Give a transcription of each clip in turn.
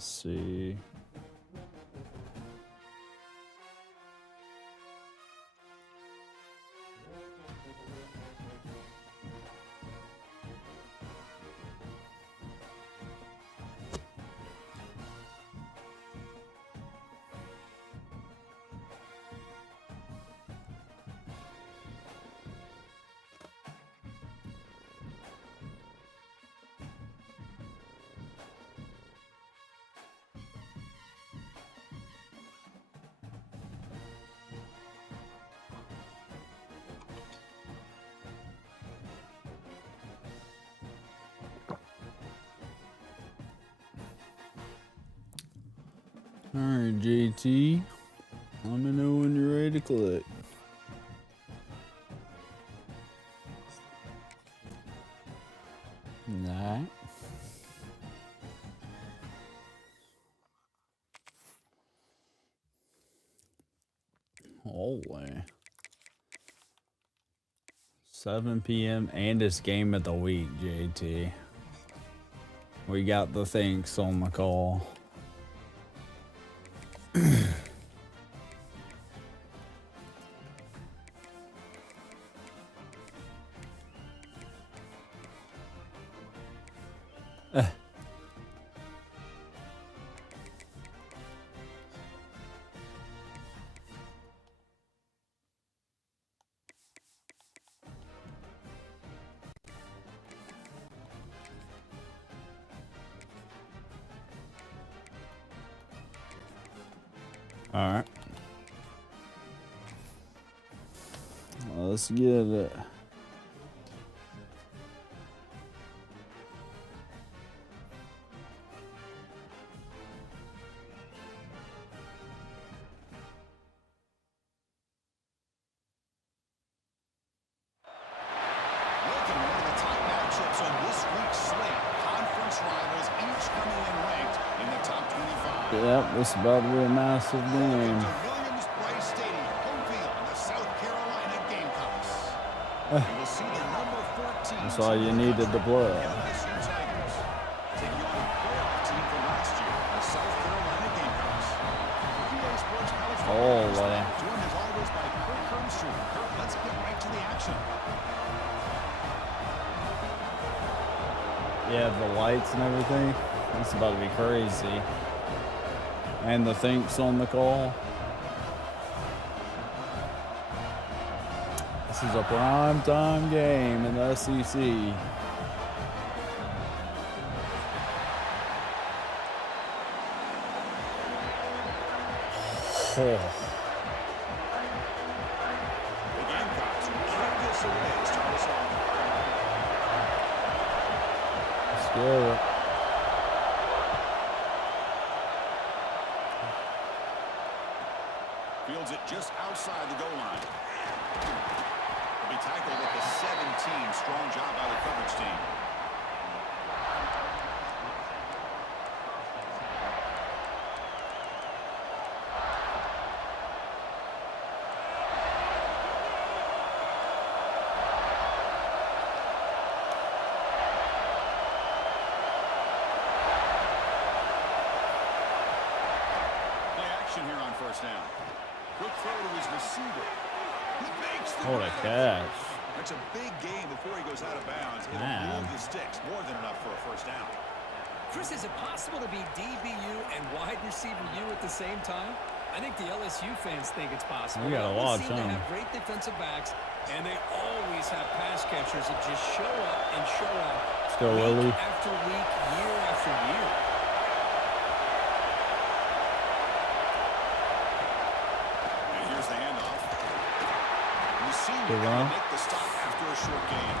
Let's see. All right, JT. Let me know when you're ready to click. Nah. Holy. 7 p.m. and it's game of the week, JT. We got the thanks on the call. All right. Let's get it. Yep, this is about to be a massive game. That's all you needed to play. Holy. Let's get right to the action. Yeah, the lights and everything. It's about to be crazy. And the thanks on the call. This is a prime time game in the SEC. Oh. Let's go. Fields it just outside the goal line. He'll be tackled at the 17. Strong job by the coverage team. Play action here on first down. Quick throw to his receiver. He makes the What a catch. That's a big game before he goes out of bounds. It'll move the sticks. More than enough for a first down. Chris, is it possible to be DBU and wide receiver U at the same time? I think the LSU fans think it's possible. We gotta watch them. They them. have great defensive backs, and they always have pass catchers that just show up and show out. Let's go, Willie. Week after week, year after year. And here's the handoff. Receiver Good run. make the stop after a short gain.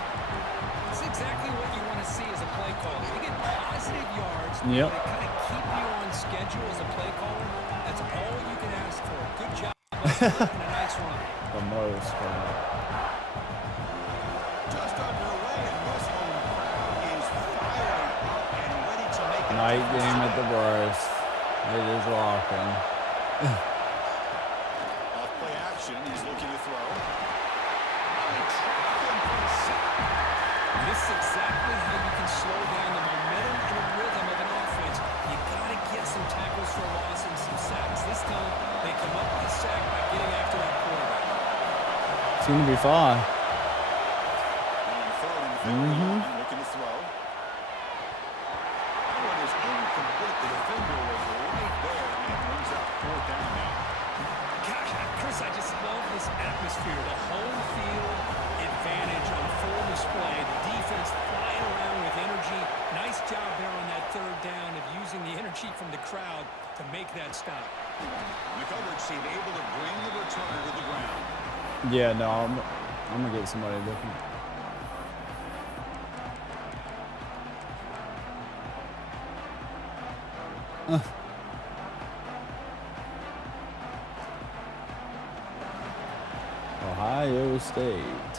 It's exactly what you want to see as a play caller. You get positive yards. Yep. They kind of keep you on schedule as a play caller. That's all you can ask for. Good job. And a nice run. The most. Just underway, and this home crowd is firing up and ready to make it. Night game at the Bryce. It is rocking. Off play action, he's looking to throw. This is exactly how you can slow down the momentum and rhythm of an offense. You got to get some some tackles for a loss and some sacks. This time, they come up with a sack by getting after that quarterback. Seemed to be fine. Looking to throw. That one is incomplete. The defender was right there, and it brings out 4th down now. Gosh, Chris, I just love this atmosphere. The home field advantage on full display. The defense flying around with energy. Nice job there on that 3rd down of using the energy from the crowd to make that stop. The coverage team able to bring the returner to the ground. Yeah, no, I'm gonna get somebody different. Ohio State.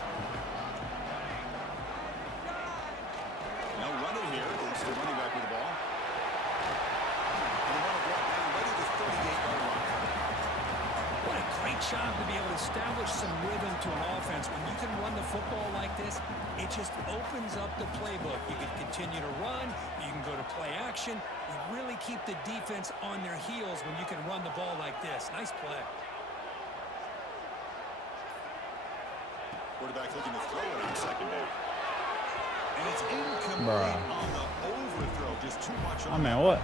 No running here. It's the running back with the ball. And the runner brought down right at the 38-yard line. What a great job to be able to establish some rhythm to an offense. When you can run the football like this, it just opens up the playbook. You can continue to run. You can go to play action. You really keep the defense on their heels when you can run the ball like this. Nice play. Quarterback looking to throw it on 2nd down. And it's incomplete on the overthrow. Just too much on what?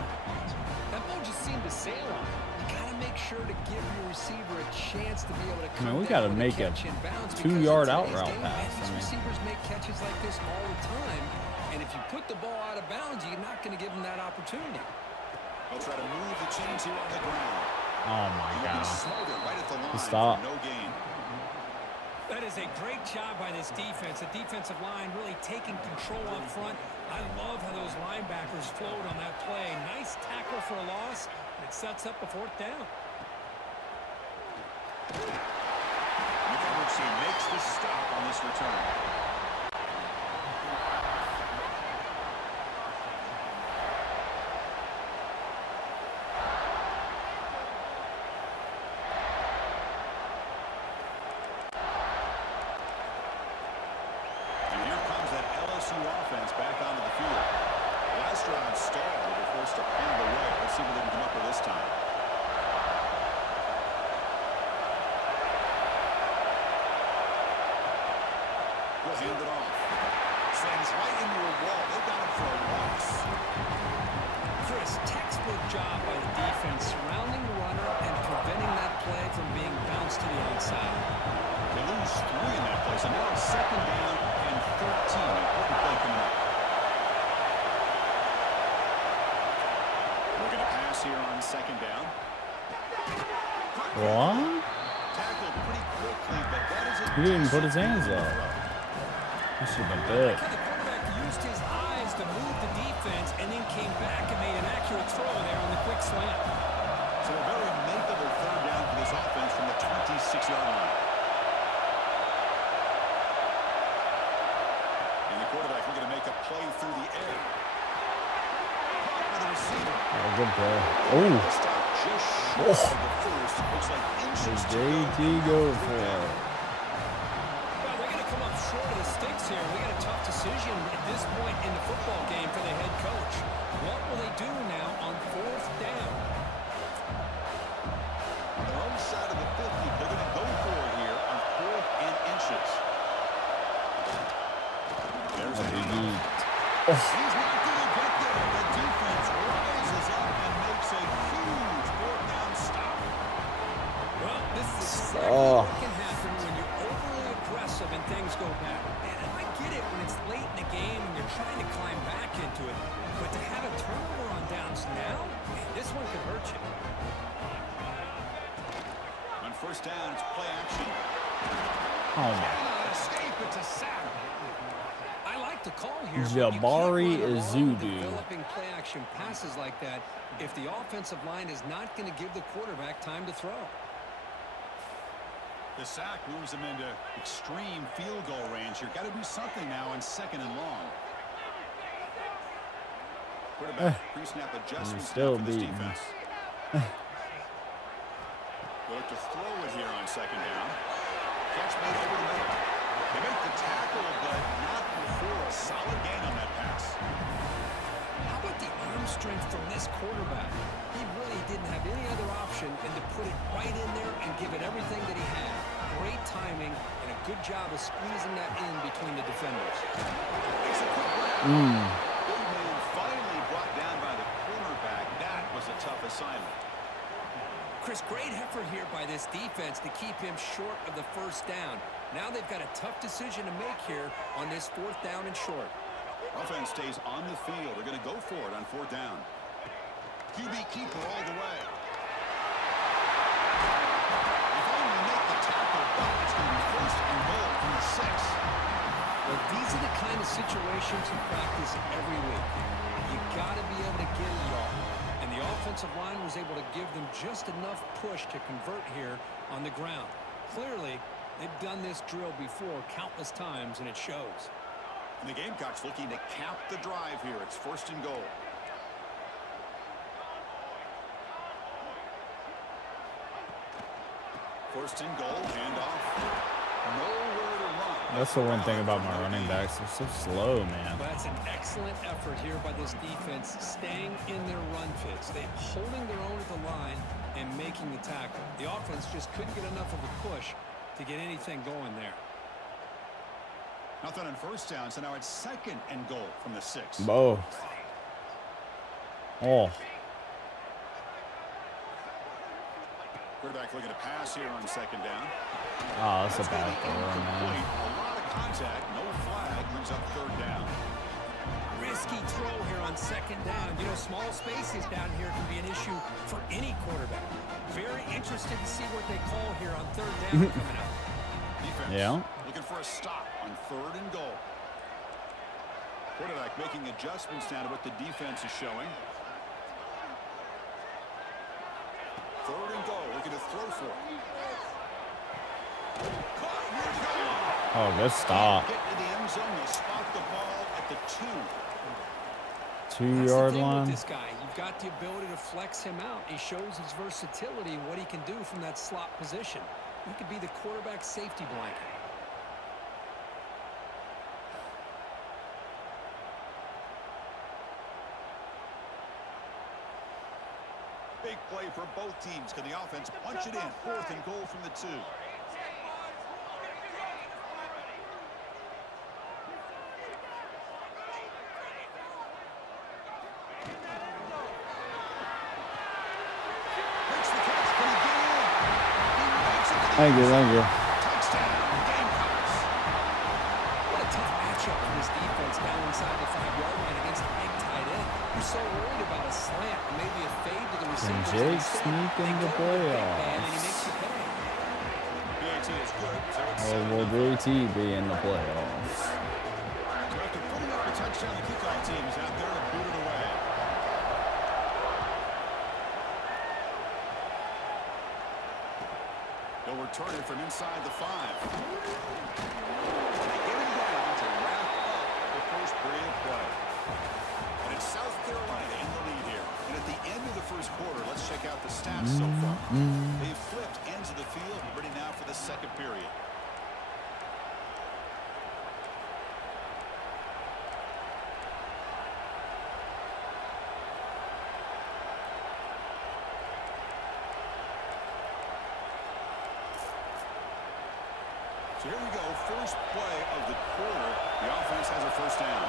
That ball just seemed to sail on it. You got to make sure to give your receiver a chance to be able to come we down got to with make a catch in bounds, 2-yard because out in route today's game, pass. These receivers make catches like this all the time. And if you put the ball out of bounds, you're not going to give them that opportunity. They'll try to move the chains here on the ground. Oh my God! Right at the line. Stop. No gain. That is a great job by this defense. The defensive line really taking control up front. I love how those linebackers flowed on that play. Nice tackle for a loss, and it sets up a 4th down. The coverage team makes the stop on this return. Offense back onto the field. Last drive stalled. They were forced to pound away. Let's see what they can come up with this time. We'll hand it off. Sends right into a wall. They got him for a loss. Chris, textbook job by the defense surrounding the runner and preventing that play from being bounced to the outside. They lose 3 in that play, so now it's 2nd down and 13. Important play coming up. We're going to pass here on 2nd down. What? Tackled pretty quickly, but that is He didn't even put his hands up. That should have been big. The quarterback used his eyes to move the defense and then came back and made an accurate throw there on the quick slant. So a very makeable 3rd down for this offense from the 26-yard line. And the quarterback looking to make a play through the air. The receiver. Oh, good play. Stop just short of the first. Looks like inches to JT go for it. Well, they're going to come up short of the sticks here. We got a tough decision at this point in the football game for the head coach. What will they do now on 4th down? On their own side of the 50, they're going to go for it here on 4th and inches. There's a lead. He's not going to get there. The defense rises up and makes a huge 4th down stop. Well, this is exactly what can happen when you're overly aggressive and things go bad. And I get it when it's late in the game and you're trying to climb back into it. But to have a turnover on downs now, man, this one could hurt you. On 1st down, it's play action. Oh my. Escape, it's a sack. I like the call here. Jabari Izudu. Developing play action passes like that if the offensive line is not going to give the quarterback time to throw. The sack moves them into extreme field goal range here. Got to do something now on 2nd and long. Quarterback pre-snap adjustments still now for this beating. defense. We'll look to throw it here on 2nd down. Catch made over the middle. They make the tackle, but not before a solid gain on that pass. How about the arm strength from this quarterback? He really didn't have any other option than to put it right in there and give it everything that he had. Great timing and a good job of squeezing that in between the defenders. Makes a quick run. Big man finally brought down by the cornerback. That was a tough assignment. Chris, great effort here by this defense to keep him short of the first down. Now they've got a tough decision to make here on this 4th down and short. Offense stays on the field. They're going to go for it on 4th down. QB keeper all the way. If only make the tackle, but it's going to be 1st and goal from the 6. Well, these are the kind of situations you practice every week. You got to be able to get it all. And the offensive line was able to give them just enough push to convert here on the ground. Clearly, they've done this drill before countless times, and it shows. And the Gamecocks looking to cap the drive here. It's 1st and goal. First and goal, handoff. Nowhere to run. That's the one thing about my running backs. They're so slow, man. Well, that's an excellent effort here by this defense, staying in their run fits. They're holding their own at the line and making the tackle. The offense just couldn't get enough of a push to get anything going there. Nothing on 1st down, so now it's 2nd and goal from the 6. Both. Oh. Quarterback looking to pass here on 2nd down. Oh, that's a bad throw, Incomplete. man. A lot of contact, no flag, brings up 3rd down. Risky throw here on 2nd down. You know, small spaces down here can be an issue for any quarterback. Very interested to see what they call here on 3rd down coming up. Defense Yeah. looking for a stop on 3rd and goal. Quarterback making adjustments now to what the defense is showing. 3rd and goal, looking to throw for it. Oh, good stop. Get to the end zone, you spot the ball at the 2. 2-yard That's the thing line. with this guy. You've got the ability to flex him out. He shows his versatility and what he can do from that slot position. He could be the quarterback safety blanket. Big play for both teams. Can the offense punch it in? 4th and goal from the 2. Makes the catch. Can he get in? He makes it to the Thank you, end thank you. zone. Touchdown, Gamecocks. What a tough matchup for this defense down inside the 5-yard line against the big tight end. You're so worried about a slant, maybe a fade to the receiver. Jake sneak in the playoffs? And he makes you pay. BAT is good. So it's Oh, will JT be in the playoffs? So after putting up a touchdown, the kickoff team is out there to boot it away. They'll return it from inside the 5. And they get him down to wrap up the first period of play. And it's South Carolina in the lead here. And at the end of the first quarter, let's check out the stats so far. They've flipped ends of the field, ready now for the 2nd period. So here we go, first play of the quarter. The offense has a 1st down.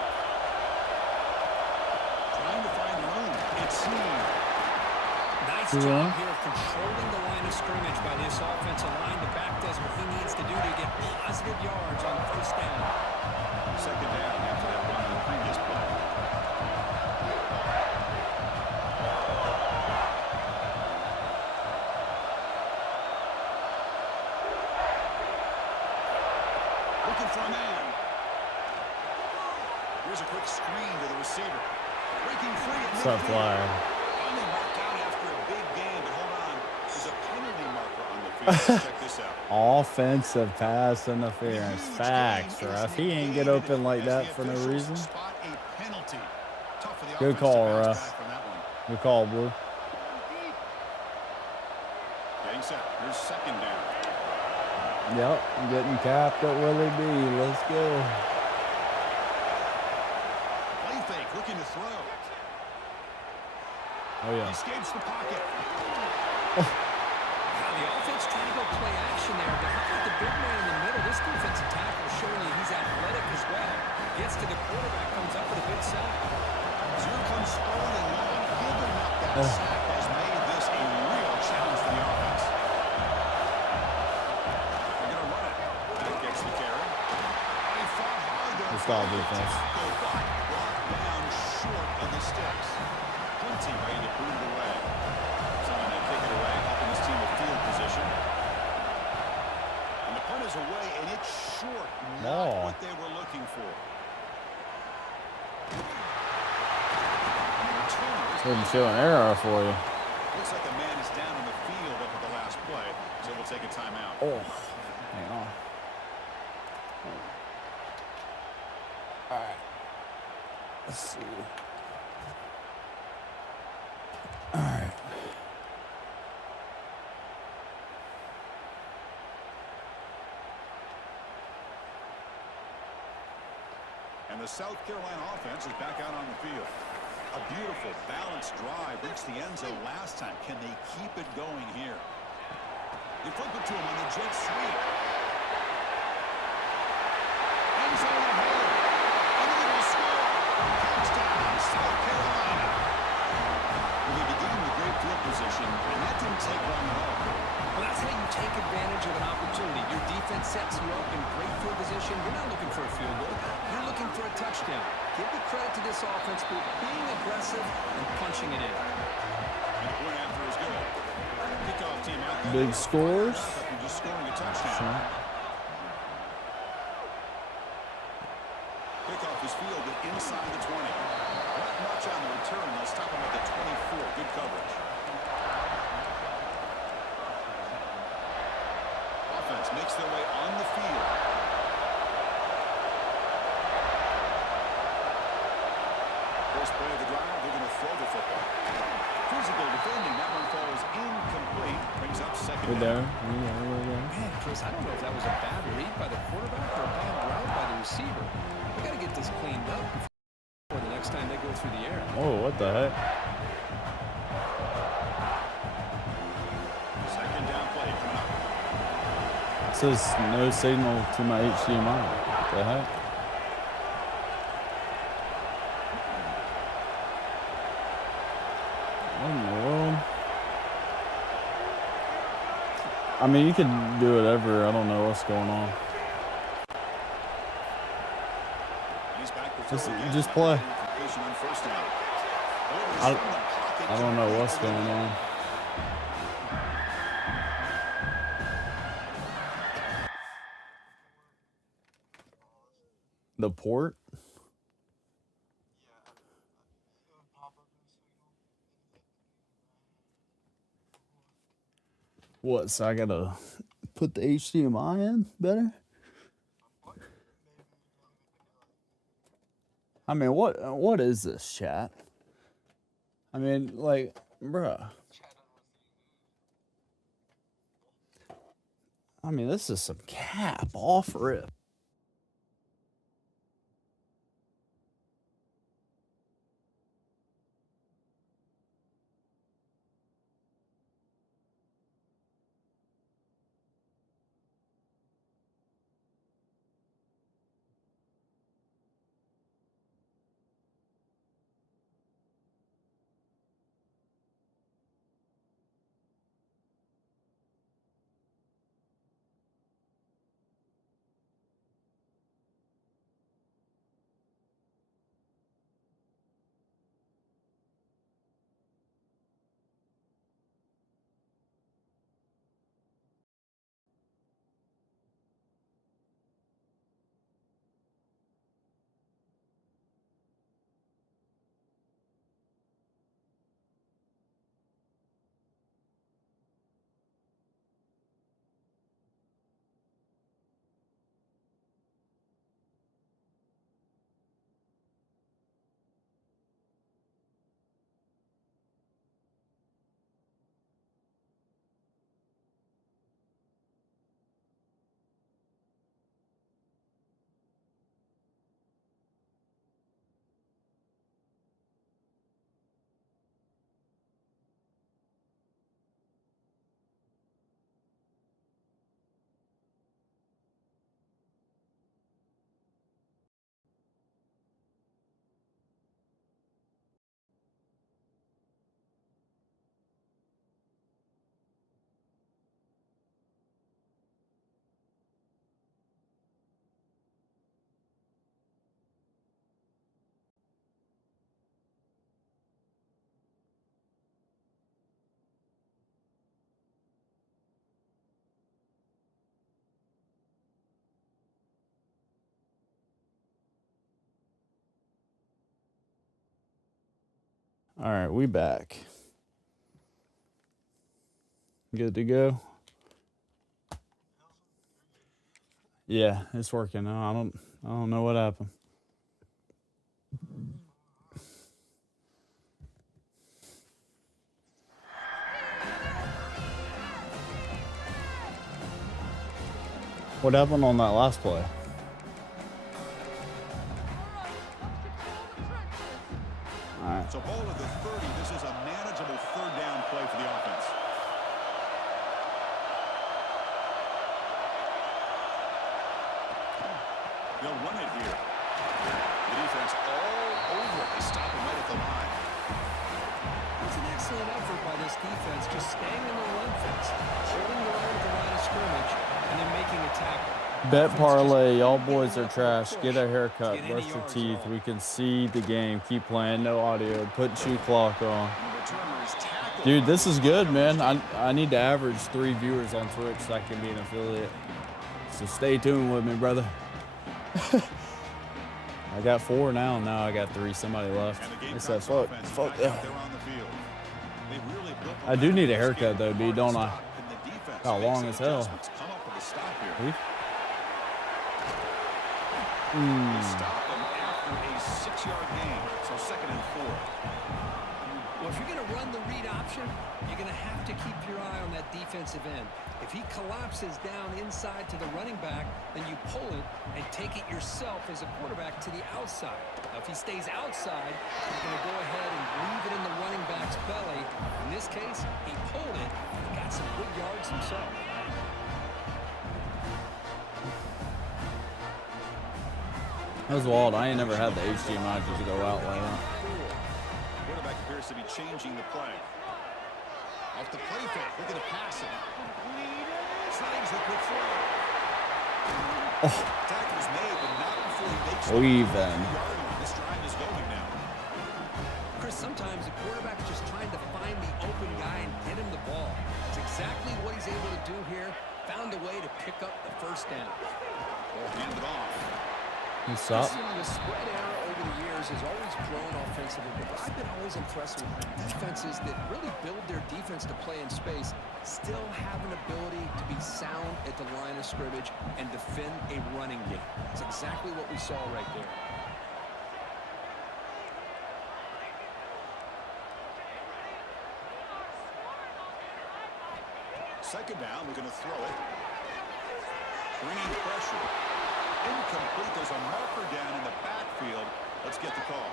Trying to find room. It's Nice job here of controlling the line of scrimmage by this offensive line. The back does what he needs to do to get positive yards on 1st down. 2nd down after that run on the previous play. Looking for a man. Here's a quick screen to the receiver. Breaking free at What's up, midfield. Flyer? Finally marked out after a big game, but hold on. There's a penalty marker on the field. Check this out. Offensive pass interference. Huge Facts, gain is ref. He ain't get negated open like as that the for no officials reason. spot a penalty. Tough for the Good offense call, to bounce ref. back from that one. Good call, Blue. Getting set. Here's 2nd down. Yep, getting capped at Willie B. Let's go. Play fake, looking to throw. Oh, yeah. Escapes the pocket. Now the offense trying to go play action there, but how about the big man in the middle? This defensive tackle showing you he's athletic as well. Gets to the quarterback, comes up with a big sack. So here comes Sterling on. Giving up that sack has made this a real challenge for the offense. They're going to run it. That gets the carry. They fought hard there. It's all defense. Brought down short of the sticks. Plenty ready to boot it away. Someone to kick it away, helping his team with field position. And the punt is away, and it's short. Not what they were looking for. Didn't show an error for you. Looks like a man is down on the field up at the last play, so we'll take a timeout. Oh, hang on. All right. Let's see. All right. And the South Carolina offense is back out on the field. A beautiful, balanced drive reached the end zone last time. Can they keep it going here? They flip it to him on the jet sweep. End zone ahead. And they will score. Touchdown, South Carolina. Well, they began with great field position, and that didn't take long at all. Well, that's how you take advantage of an opportunity. Your defense sets you up in great field position. You're not looking for a field goal. You're looking for a touchdown. Give the credit to this offense for being aggressive and punching it in. And the point after is good. Kickoff team out there. Big scores. After just scoring a touchdown. Kickoff is fielded inside the 20. Not much on the return. They'll stop him at the 24. Good coverage. Offense makes their way on the field. First play of the drive, they're going to throw the football. Physical defending, that one falls incomplete. Brings up second We're down. there. Man, Chris, I don't know if that was a bad read by the quarterback or a bad route by the receiver. We got to get this cleaned up before the next time they go through the air. Oh, what the heck? Second down play coming up. It says no signal to my HDMI. What the heck? What in the world? I mean, you can do whatever. I don't know what's going on. He's back to throw again. Just play. Completion on first down. I don't know what's going on. The port? What, so I gotta put the HDMI in better? I mean, what is this, chat? I mean, like, bruh. I mean, this is some cap off rip. All right, we back. Good to go. Yeah, it's working now. I don't know what happened. What happened on that last play? All right. So ball at the 30. This is a manageable third down play for the offense. They'll run it here. The defense all over it. They stop him right at the line. It's an excellent effort by this defense, just staying in the run fence, holding the line at the line of scrimmage, and then making a tackle. Bet parlay, y'all boys are trash. Get a haircut, brush your teeth. We can see the game. Keep playing, no audio. Put shoe clock on. Dude, this is good, man. I need to average 3 viewers on Twitch so I can be an affiliate. So stay tuned with me, brother. I got 4 now. Now I got 3. Somebody left. They said, fuck yeah. I do need a haircut, though, dude, don't I? How long as hell. Stop him after a 6-yard gain. So 2nd and 4. Well, if you're going to run the read option, you're going to have to keep your eye on that defensive end. If he collapses down inside to the running back, then you pull it and take it yourself as a quarterback to the outside. Now, if he stays outside, you're going to go ahead and leave it in the running back's belly. In this case, he pulled it and got some good yards himself. That was wild. I ain't never had the HDMI just go out like that. Quarterback appears to be changing the play. Off the play fake, look at the passing. Slides the quick throw. Tackle's made, but not before he makes Even. This drive is going now. Chris, sometimes the quarterback is just trying to find the open guy and get him the ball. It's exactly what he's able to do here. Found a way to pick up the first down. Ball handed off. You stop. The spread error over the years has always grown offensively, but I've been always impressed with defenses that really build their defense to play in space, still have an ability to be sound at the line of scrimmage and defend a running game. It's exactly what we saw right there. Second down, we're going to throw it. Bringing pressure. Incomplete. There's a marker down in the backfield. Let's get the call.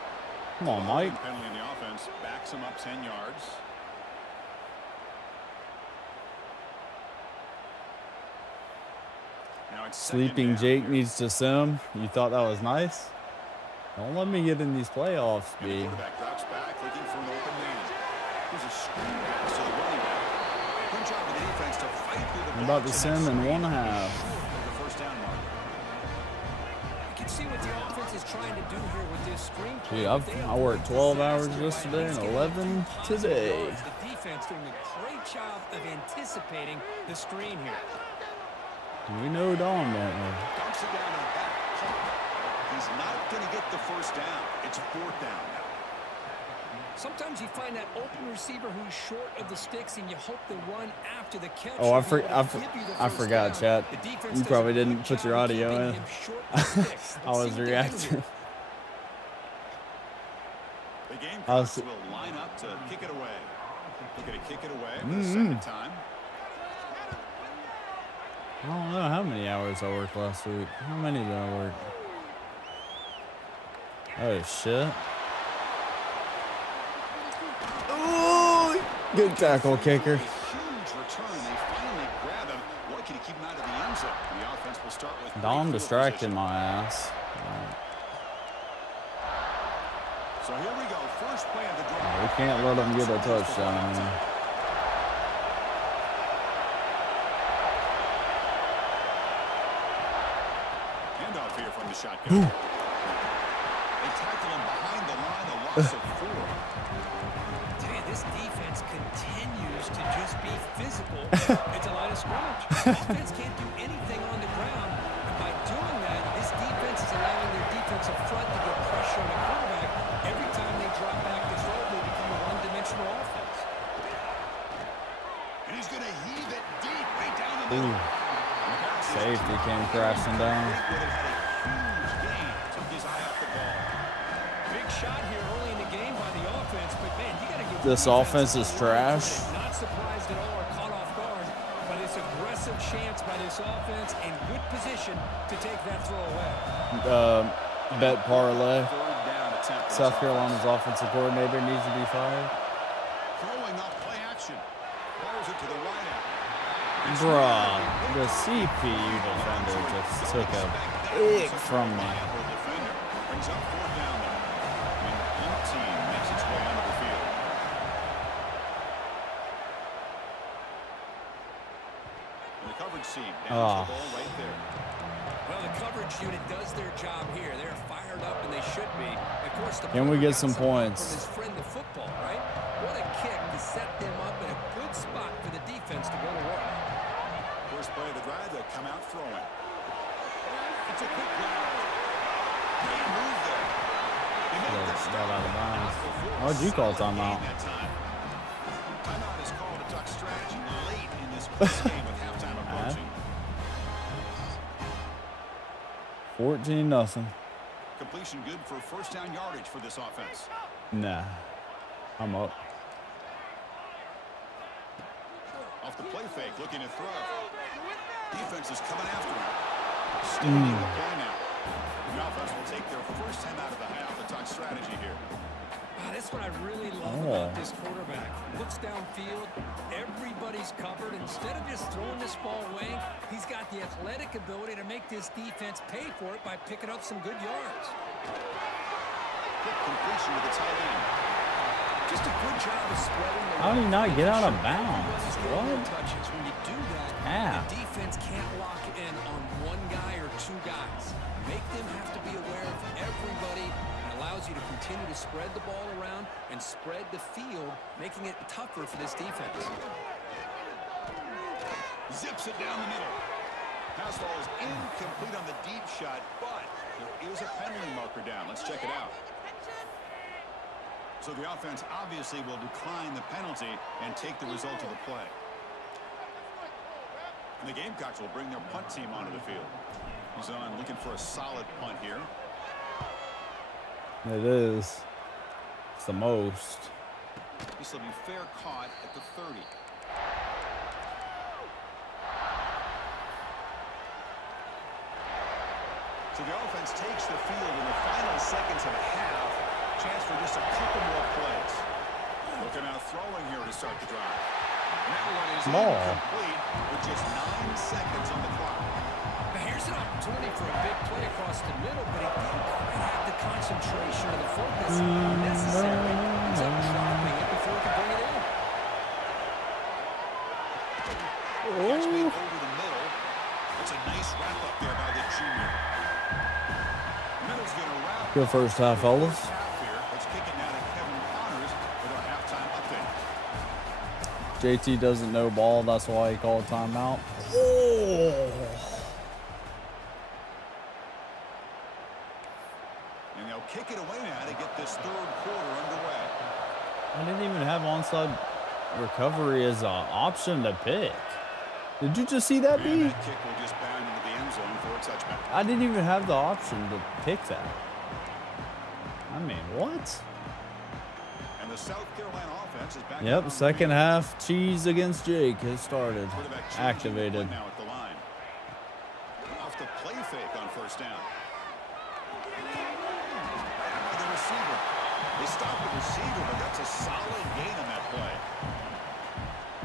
Come on, Mike. Penalty in the offense. Backs him up 10 yards. Now it's Sleeping Jake needs to sim. You thought that was nice? Don't let me get in these playoffs, The B. quarterback drops back looking for an open man. There's a screen pass to the running back. Good job of the defense to fight through the I'm about to blocks sim in and 1.5. the first down marker. You can see what the offense is trying to do here with this screen play. Dude, I worked 12 hours yesterday and 11 today. The defense doing a great job of anticipating the screen here. We know Don, don't we? Dumps it down on that pump. He's not going to get the first down. It's 4th down now. Sometimes you find that open receiver who's short of the sticks, and you hope the run after the catch. Oh, I forgot, chat. You probably didn't put your audio in. I was reacting. The game clock will line up to kick it away. We're going to kick it away for the second time. I don't know how many hours I worked last week. How many did I work? Oh, shit. Ooh, good tackle, kicker. Huge return. They finally grab him. Lucky to keep him out of the end zone. The offense will start with Dom distracted my ass. So here we go. First play of the drive. We can't let them get a touchdown, man. Handoff here from the shotgun. They tackle him behind the line, a loss of 4. Tell you, this defense continues to just be physical at the line of scrimmage. Offense can't do anything on the ground, and by doing that, this defense is allowing their defensive front to get pressure on the quarterback. Every time they drop back to throw, they become a middle. Ooh. And the pass is Safety dropped. came crashing down. Big with it, had a huge gain. Took his eye off the ball. Big shot here early in the game by the offense, but man, you got to give This the offense defense is a lot of trash. credit. Not surprised at all or caught off guard by this aggressive chance by this offense and good position to take that throw away. Bet parlay. Third down attempt. for South this Carolina's offensive coordinator needs to be fired. offense. Throwing up play action. Fires it to the right out. Bruh, the CPU defender just took a big from me. Brings up fourth down there. And the punt team makes its way onto the field. And the coverage seam down the ball right there. Well, the coverage unit does their job here. They're fired up, and they should be. Of course, the Can we punter get got some help points? from his friend, the football, right? What a kick to set them up in a good spot for the defense to go to work. First play of the drive, they'll come out throwing. It's a quick drive. Great move there. They make the Got stop. out of bounds. Before Why'd you call solid timeout? gain that time. Timeout is called to talk strategy late in this game with halftime approaching. 14-0. Completion good for first down yardage for this offense. Nah. I'm up. Off the play fake, looking to throw. Defense is coming after him. Stealing the play now. The offense will take their first time out of the half to talk strategy here. That's what I really love about this quarterback. Looks downfield, everybody's covered. Instead of just throwing this ball away, he's got the athletic ability to make this defense pay for it by picking up some good yards. Quick completion to the tight end. Just a good job of spreading the How did he not get out of bounds? Everybody's getting What? their touches. When you do that, Yeah. the defense can't lock in on one guy or two guys. Make them have to be aware of everybody. Allows you to continue to spread the ball around and spread the field, making it tougher for this defense. Zips it down the middle. Pass ball is incomplete on the deep shot, but there is a penalty marker down. Let's check it out. So the offense obviously will decline the penalty and take the result of the play. And the Gamecocks will bring their punt team onto the field. He's on looking for a solid punt here. It is. It's the most. This will be fair caught at the 30. So the offense takes the field in the final seconds of a half. Chance for just a couple more plays. Looking out throwing here to start the drive. And that one is incomplete with just 9 seconds on the clock. But here's an opportunity for a big play across the middle, but he didn't quite have the concentration or the focus necessary. He's up dropping it before he can bring it in. Catch made over the middle. It's a nice wrap up there by the junior. Middle's going to wrap. Good first half, fellas. Half here. Let's kick it now to Kevin Connors with our halftime update. JT doesn't know ball. That's why he called timeout. Oh. And they'll kick it away now to get this third quarter underway. I didn't even have onside recovery as an option to pick. Did you just see that, B? And that kick will just bound into the end zone for a touchback. I didn't even have the option to pick that. I mean, what? And the South Carolina offense is back. Yep, second half, cheese against Jake has started. Activated. Now at the line. Off the play fake on first down. The receiver. They stopped the receiver, but that's a solid gain on that play.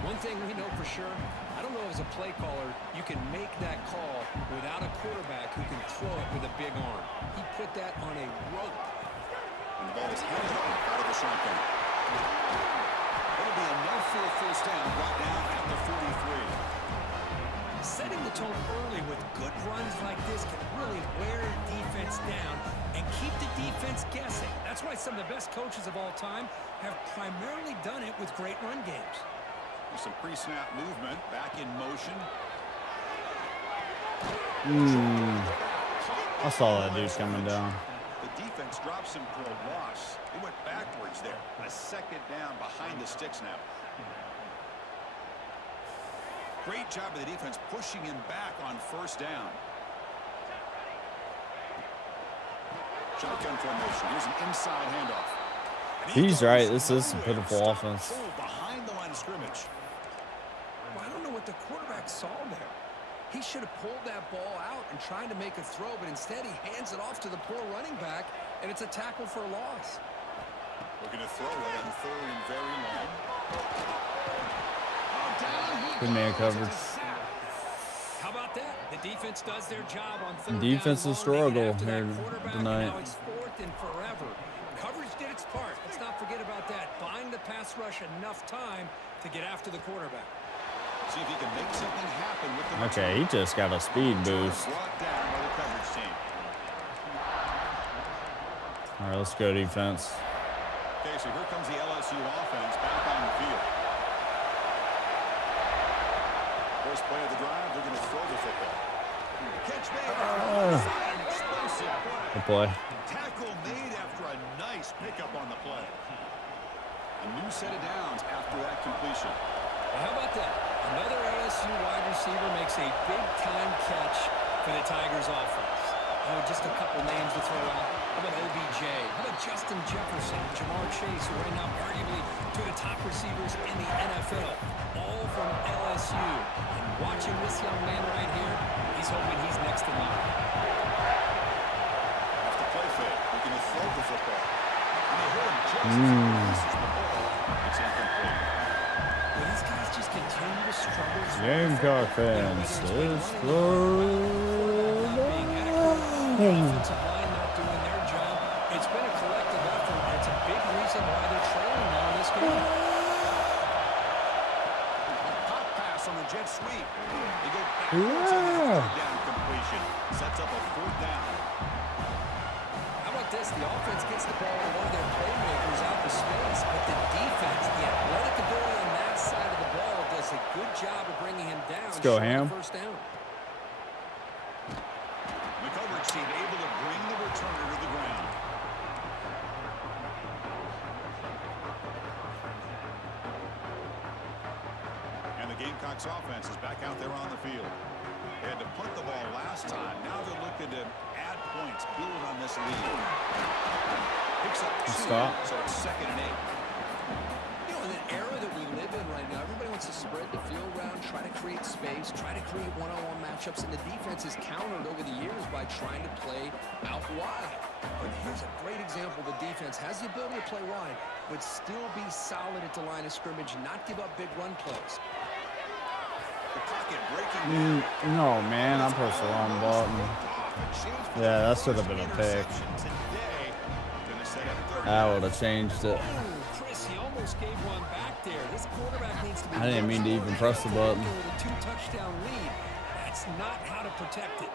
One thing we know for sure, I don't know as a play caller, you can make that call without a quarterback who can throw it with a big arm. He put that on a rope. And the ball is handed off out of the shotgun. It'll be enough for a first down, brought down at the 43. Setting the tone early with good runs like this can really wear defense down and keep the defense guessing. That's why some of the best coaches of all time have primarily done it with great run games. There's some pre-snap movement, back in motion. I saw that dude coming down. The defense drops him for a loss. He went backwards there. A second down behind the sticks now. Great job of the defense pushing him back on first down. Shotgun formation. Here's an inside handoff. He's right. This is a pitiful offense. Behind the line of scrimmage. Well, I don't know what the quarterback saw there. He should have pulled that ball out and tried to make a throw, but instead he hands it off to the poor running back, and it's a tackle for a loss. Looking to throw it on third and very long. Good man coverage. How about that? The defense does their job on third Defense down is struggle after here that quarterback, tonight. and now it's fourth and forever. Coverage did its part. Let's not forget about that. Buying the pass rush enough time to get after the quarterback. See if he can make something happen with the Okay, he just got a speed boost. brought down by the coverage team. All right, let's go defense. Okay, so here comes the LSU offense back on the field. First play of the drive, they're going to throw the football. Catch made. Explosive play. Good play. Tackle made after a nice pickup on the play. A new set of downs after that completion. Well, how about that? Another LSU wide receiver makes a big-time catch for the Tigers offense. Oh, just a couple names to throw out. How about OBJ? How about Justin Jefferson, Jamar Chase, who are now arguably two of the top receivers in the NFL, all from LSU. And watching this young man right here, he's hoping he's next in line. After play fake, looking to throw the football. And they heard him just as he releases the ball. It's incomplete. Well, these guys just continue to struggle. Gamecock fans, let's go. Offensive line not doing their job. It's been a collective effort, and it's a big reason why they're trailing now in this game. A pop pass on the jet sweep. They go backwards on the third down completion. Sets up a fourth down. How about this? The offense gets the ball to one of their playmakers out to space, but the defense, the athletic ability on that side of the ball, does a good job of bringing him down. Let's go, Ham. First down. The coverage team able to bring the returner to the ground. And the Gamecocks offense is back out there on the field. They had to punt the ball last time. Now they're looking to add points, build on this lead. Picks up two, Stop. so it's 2nd and 8. You know, in an era that we live in right now, everybody wants to spread the field around, try to create space, try to create one-on-one matchups, and the defense has countered over the years by trying to play out wide. But here's a great example. The defense has the ability to play wide, but still be solid at the line of scrimmage, not give up big run plays. The pocket breaking down. No, man, I pressed the wrong button. Yeah, that should have been a pick. That would have changed it. Chris, he almost gave one back there. This quarterback needs to be. I didn't mean to even press the button. With a 2-touchdown lead, that's not how to protect it.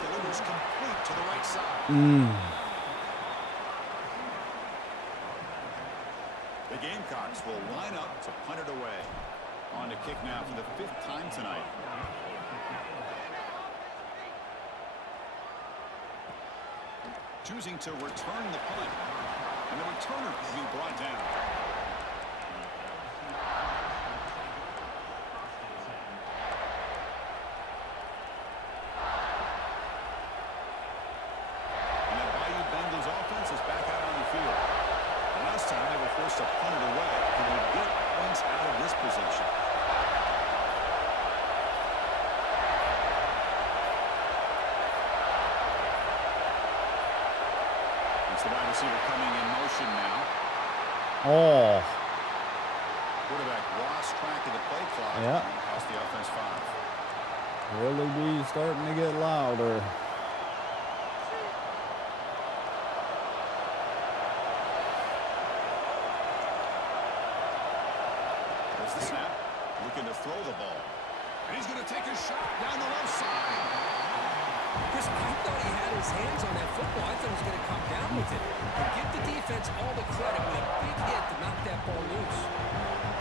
Delivers complete to the right side. The Gamecocks will line up to punt it away. On to kick now for the 5th time tonight. Choosing to return the punt. And the returner will be brought down. And that Bayou Bengals offense is back out on the field. Last time they were forced to punt it away. Can we get points out of this possession? It's the wide receiver coming in motion now. Oh, Quarterback lost track of the play clock. Yeah. And cost the offense 5. really be starting to get louder. There's the snap. Looking to throw the ball. And he's going to take a shot down the left side. Chris, I thought he had his hands on that football. I thought he was going to come down with it. But give the defense all the credit with a big hit to knock that ball loose.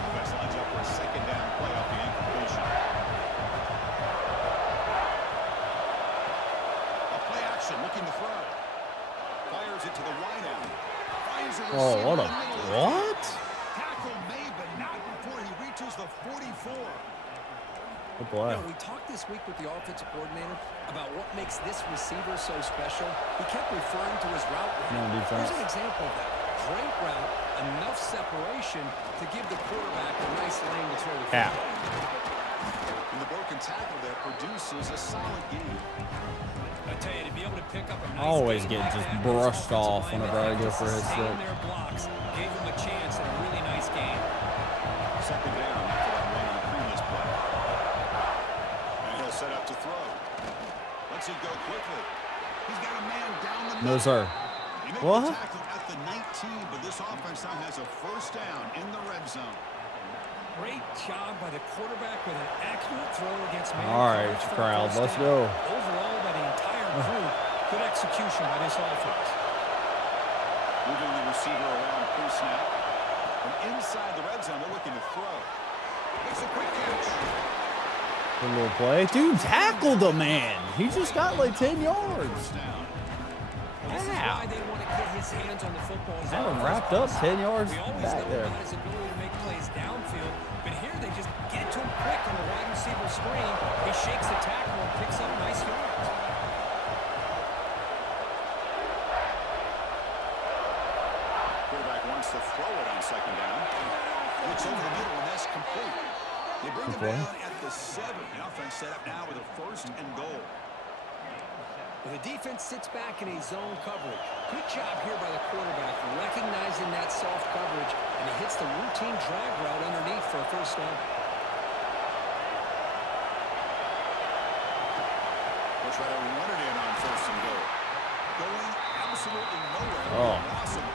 Defense lines up for a 2nd down play off the incompletion. A play action looking to throw. Fires it to the wide end. Finds a Oh, receiver what a in the middle. what? Tackle made, but not before he Good play. You know, we talked this week with the offensive coordinator about what makes this receiver so special. He kept referring to his route running. Here's an example of that. Great route, enough separation to give the quarterback a nice lane to throw the football. And the broken tackle there produces a solid game. I tell you, to be able to pick up a nice Always game get like just that, brushed those off offensive whenever I linemen go had for to his sustain stick. their blocks, gave them a chance at a really nice game. Second down after that run on the previous play. And he'll set up to throw. Lets it go quickly. He's got a man down the middle. No, sir. He made What? the tackle at the 19, but this offense now has a first down in the red zone. Great job by the quarterback with an accurate throw against man All right, coverage for a crowd, first let's down. go. Overall, by the entire group, good execution by this offense. Moving the receiver around pre-snap. From inside the red zone, they're looking to throw. It's a quick catch. Good little play. Dude, tackled the man. He just got like 10 yards. First down. This is why they want to get his hands on the football. Had him wrapped up 10 yards We always back know there. about his ability to make plays downfield, but here they just get to him quick on the wide receiver screen. He shakes the tackle and picks up nice yards. Quarterback wants to throw it on second down. Looks over the middle, and that's complete. They bring him down at the 7. The offense set up now with a first and goal. The defense sits back in a zone coverage. Good job here by the quarterback, recognizing that soft coverage, and he hits the routine drag route underneath for a first down. We'll try to run it in on first and goal. Going absolutely nowhere. Oh. Awesome.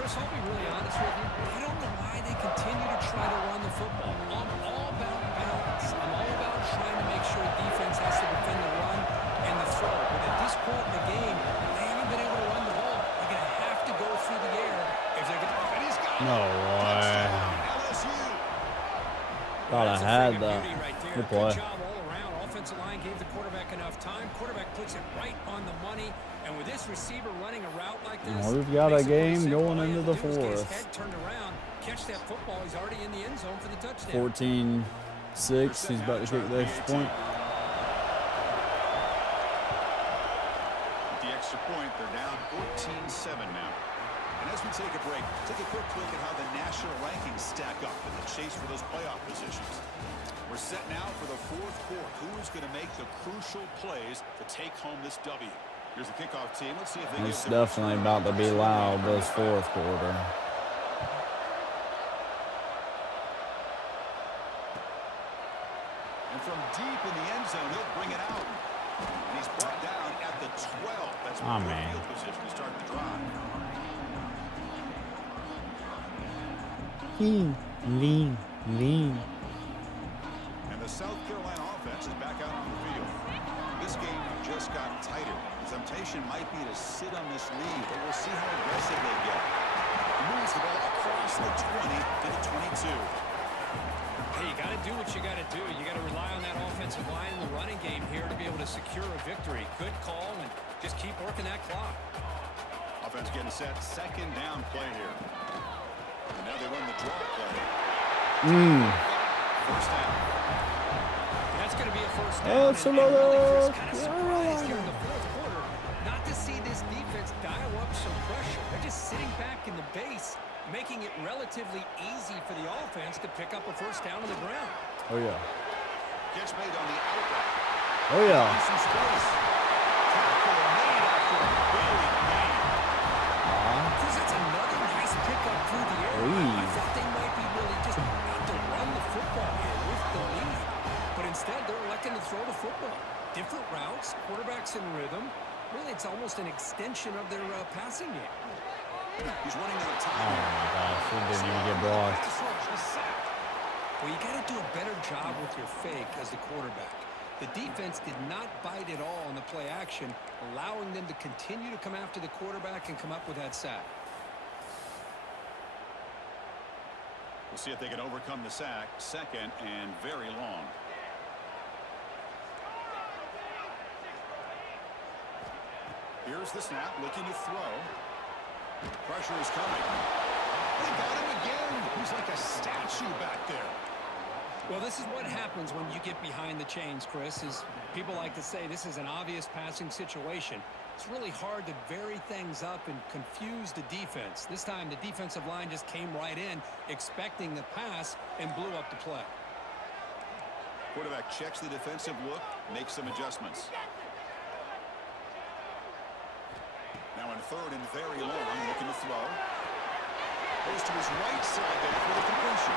Chris, I'll be really honest with you. I don't know why they continue to try to run the football. I'm all about balance. I'm all about trying to make sure defense has to defend the run and the throw. But at this point in the game, they haven't been able to run the ball. They're going to have to go through the air if they're going to. And he's got No way. LSU. Thought I That's a had friggin' that. beauty right there. Good play. Good job all around. Offensive line gave the quarterback enough time. Quarterback puts it right on the money. And with this receiver running a route like this, Well, we've got a makes it really game simple. going All you into have the to do is get his fourth. head turned around, catch that football. He's already in the end zone for the touchdown. 14-6. He's about to kick the extra point. With the extra point, they're down 14-7 now. And as we take a break, take a quick look at how the national rankings stack up in the chase for those playoff positions. We're set now for the fourth quarter. Who is going to make the crucial plays to take home this W? Here's the kickoff team. Let's see if they It's get their definitely return. about to be loud this fourth quarter. And from deep in the end zone, he'll bring it out. And he's brought down at the 12. That's Oh, good man. field position to start the drive. Lean. And the South Carolina offense is back out on the field. This game just got tighter. The temptation might be to sit on this lead, but we'll see how aggressive they get. Moves the ball across the 20 to the 22. Hey, you got to do what you got to do. You got to rely on that offensive line in the running game here to be able to secure a victory. Good call, and just keep working that clock. Offense getting set. Second down play here. And now they run the draw play. First down. That's going to be a first down. That's And another really, Chris, kind of Carolina. surprised here in the fourth quarter not to see this defense dial up some pressure. They're just sitting back in the base, making it relatively easy for the offense to pick up a first down on the ground. Oh, yeah. Catch made on the outright. Oh, yeah. Some space. Tackle made after a big gain. Chris, that's another nice pickup through the air. Ooh. I thought they might be really just about to run the football here with the lead. But instead, they're electing to throw the football. Different routes, quarterbacks in rhythm. Really, it's almost an extension of their passing game. He's running out of Oh, time. my gosh. He didn't even get blocked. Well, you got to do a better job with your fake as the quarterback. The defense did not bite at all on the play action, allowing them to continue to come after the quarterback and come up with that sack. We'll see if they can overcome the sack. Second and very long. Here's the snap, looking to throw. Pressure is coming. They got him again. He's like a statue back there. Well, this is what happens when you get behind the chains, Chris, is people like to say this is an obvious passing situation. It's really hard to vary things up and confuse the defense. This time, the defensive line just came right in, expecting the pass, and blew up the play. Quarterback checks the defensive look, makes some adjustments. Now in third and very long, looking to throw. Goes to his right side there for the completion.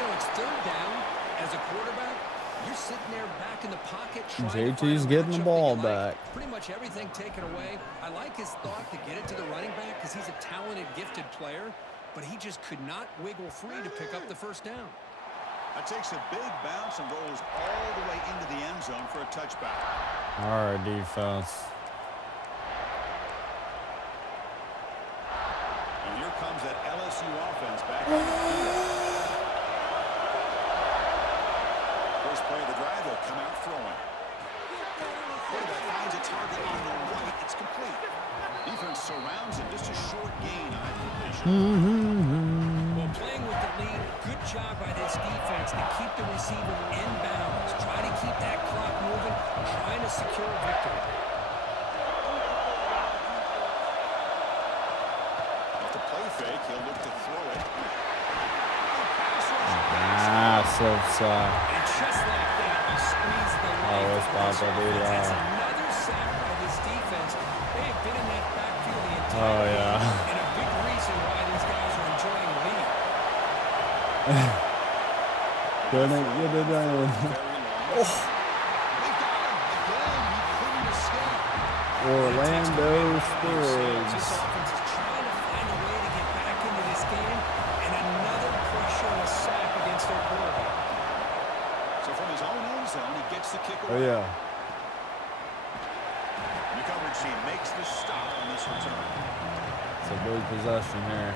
You know, it's third down. As a quarterback, you're sitting there back in the pocket trying to JT's find a getting the matchup ball that you back. like. Pretty much everything taken away. I like his thought to get it to the running back because he's a talented, gifted player, but he just could not wiggle free to pick up the first down. That takes a big bounce and rolls all the way into the end zone for a touchback. All right, defense. And here comes that LSU offense back on the field. First play of the drive, they'll come out throwing. Quarterback finds a target on the right. It's complete. Defense surrounds it. Just a short gain on that completion. Well, playing with the lead, good job by this defense to keep the receiver in bounds. Try to keep that clock moving, trying to secure a victory. Off the play fake, he'll look to throw it. Massive sack. And just like that, you squeeze the leg. Oh, it's about to be That's another sack by this defense. They have been in that backfield the entire Oh, game, yeah. and a big reason why these guys are enjoying the lead. Couldn't get it in. Oh. They got him again. He couldn't escape. Orlando This Spirits. offense is trying to find a way to get back into this game, and another pressure and a sack against their quarterback. So from his own end zone, he gets the kick Oh, away. yeah. The coverage team makes the stop on this return. It's a big possession here.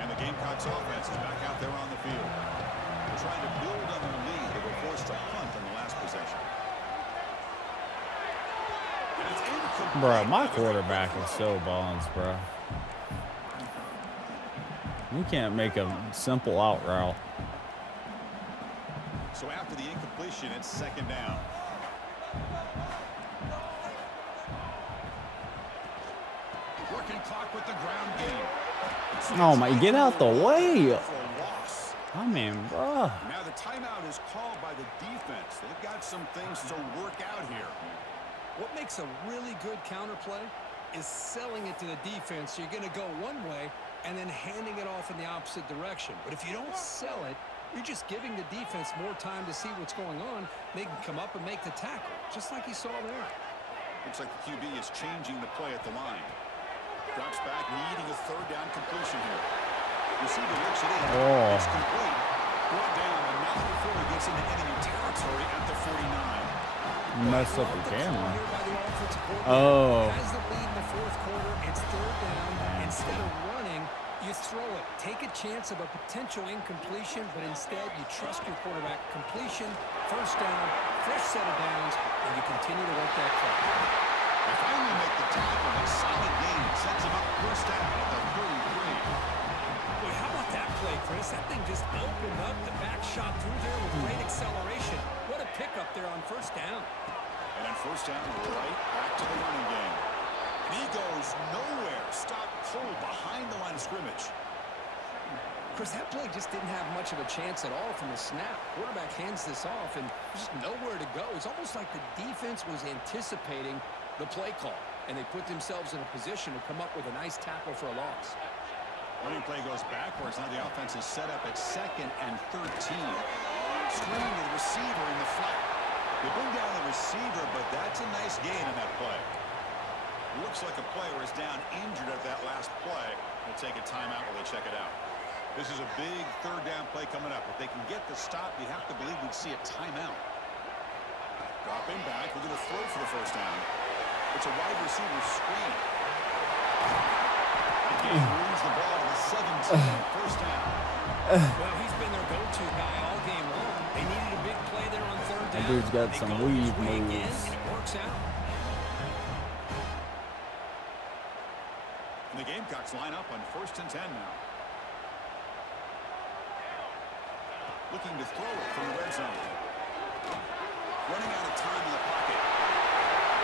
And the Gamecocks offense is back out there on the field. They're trying to build on their lead. They were forced to punt on the last possession. And it's incomplete. Bro, my quarterback is so buns, bro. You can't make a simple out route. So after the incompletion, it's second down. Working clock with the ground game. Oh, my, get out the way. For a loss. I mean, bro. Now the timeout is called by the defense. They've got some things to work out here. What makes a really good counterplay is selling it to the defense. So you're going to go one way and then handing it off in the opposite direction. But if you don't sell it, you're just giving the defense more time to see what's going on. They can come up and make the tackle, just like you saw there. Looks like the QB is changing the play at the line. Drops back, needing a third down completion here. Receiver looks it in. Oh. It's complete. Brought down, and not before he gets into enemy territory at the 49. You messed up the camera. Here by the offensive coordinator. Oh. Has the lead in the fourth quarter. It's third down. Instead of running, you throw it. Take a chance of a potential incompletion, but instead you trust your quarterback. Completion, first down, fresh set of downs, and you continue to work that clock. They finally make the tackle. A solid gain sets him up first down at the 33. Boy, how about that play, Chris? That thing just opened up. The back shot through there with great acceleration. What a pickup there on first down. And then first down, right back to the running game. And he goes nowhere. Stopped cold behind the line of scrimmage. Chris, that play just didn't have much of a chance at all from the snap. Quarterback hands this off and just nowhere to go. It's almost like the defense was anticipating the play call, and they put themselves in a position to come up with a nice tackle for a loss. Running play goes backwards. Now the offense is set up at 2nd and 13. Screen to the receiver in the flat. They bring down the receiver, but that's a nice gain on that play. Looks like a player is down injured at that last play. They'll take a timeout while they check it out. This is a big third down play coming up. If they can get the stop, you have to believe we'd see a timeout. Dropping back, we're going to throw for the first down. It's a wide receiver screen. Again, moves the ball to the First down. Well, he's been their go-to guy all game long. They needed a big play there on third down. That dude's got They some go his weave way again, moves. and it works out. And the Gamecocks line up on 1st and 10 now. Looking to throw it from the red zone. Running out of time in the pocket.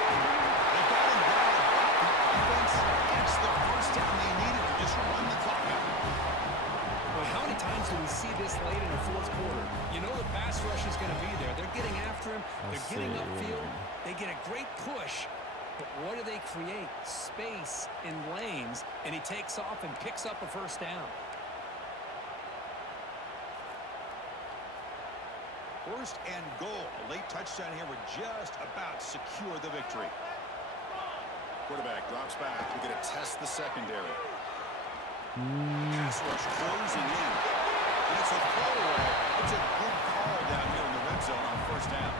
They got him down. The offense gets the first down they needed to just run the clock out. Well, how many times do we see this late in the fourth quarter? You know the pass rush is going to be there. They're getting after him. They're getting upfield. They get a great push. But what do they create? Space in lanes. And he takes off and picks up a first down. First and goal. A late touchdown here would just about secure the victory. Quarterback drops back. We're going to test the secondary. Pass rush closing in. And it's a throwaway. It's a good call down here in the red zone on first down.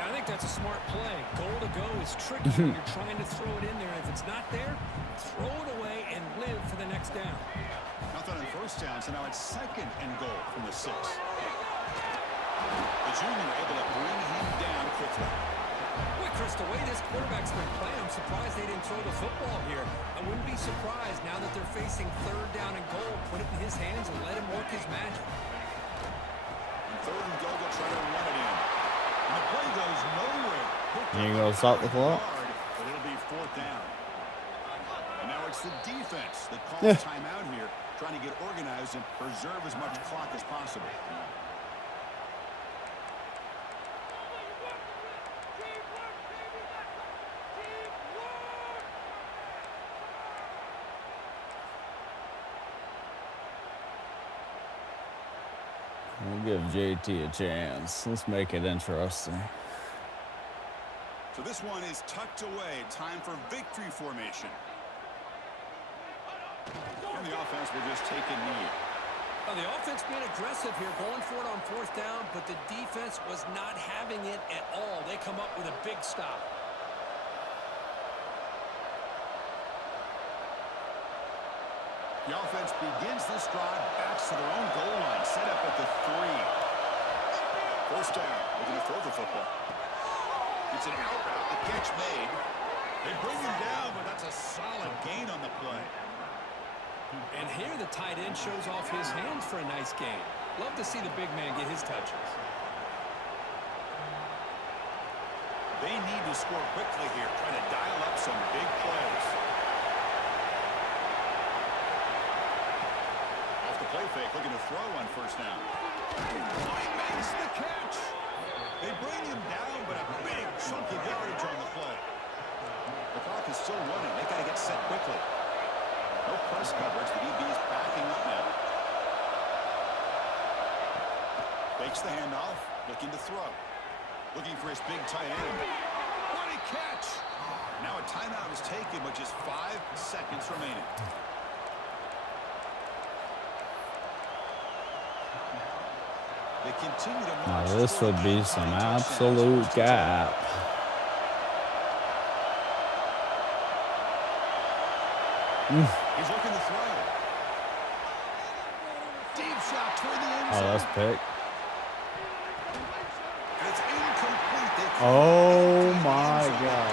And I think that's a smart play. Goal to go is tricky when you're trying to throw it in there. If it's not there, throw it away and live for the next down. Nothing on first down, so now it's 2nd and goal from the 6. The junior able to bring him down quickly. Boy, Chris, the way this quarterback's been playing, I'm surprised they didn't throw the football here. I wouldn't be surprised now that they're facing 3rd down and goal. Put it in his hands and let him work his magic. And 3rd and goal, they'll try to run it in. And the play goes nowhere. You ain't gonna stop the clock? But it'll be 4th down. And now it's the defense that calls timeout here, trying to get organized and preserve as much clock as possible. We'll give JT a chance. Let's make it interesting. So this one is tucked away. Time for victory formation. And the offense will just take a knee. Well, the offense being aggressive here, going for it on 4th down, but the defense was not having it at all. They come up with a big stop. The offense begins this drive, backs to their own goal line, set up at the 3. First down. They're going to throw the football. It's an out route. The catch made. They bring him down, but that's a solid gain on the play. And here the tight end shows off his hands for a nice gain. Love to see the big man get his touches. They need to score quickly here, trying to dial up some big plays. Off the play fake, looking to throw on first down. He makes the catch. They bring him down, but a big chunk of yardage on the play. The clock is still running. They got to get set quickly. No press coverage. The DB is backing up now. Fakes the handoff, looking to throw. Looking for his big tight end. What a catch! Now a timeout is taken with just 5 seconds remaining. They continue to march. Now this would be some absolute gap. He's looking to throw. Deep shot toward the end zone. Oh, that's pick. It's incomplete. Oh my God.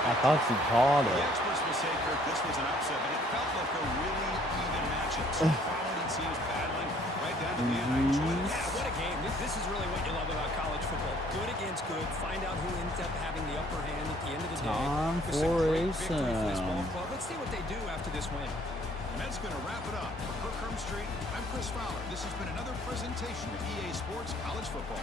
I thought you caught The it. experts will say, Kirk, this was an upset, but it felt like a really even matchup. Some quality teams battling right down to the end. I enjoyed it. Yeah, what a game. This is really what you love about college football. Good against good. Find out who ends up having the upper hand at the end of the day. Time It's a for great a victory for this ball sim. club. Let's see what they do after this win. And that's going to wrap it up. For Kirk Street, I'm Chris Fowler. This has been another presentation of EA Sports College Football.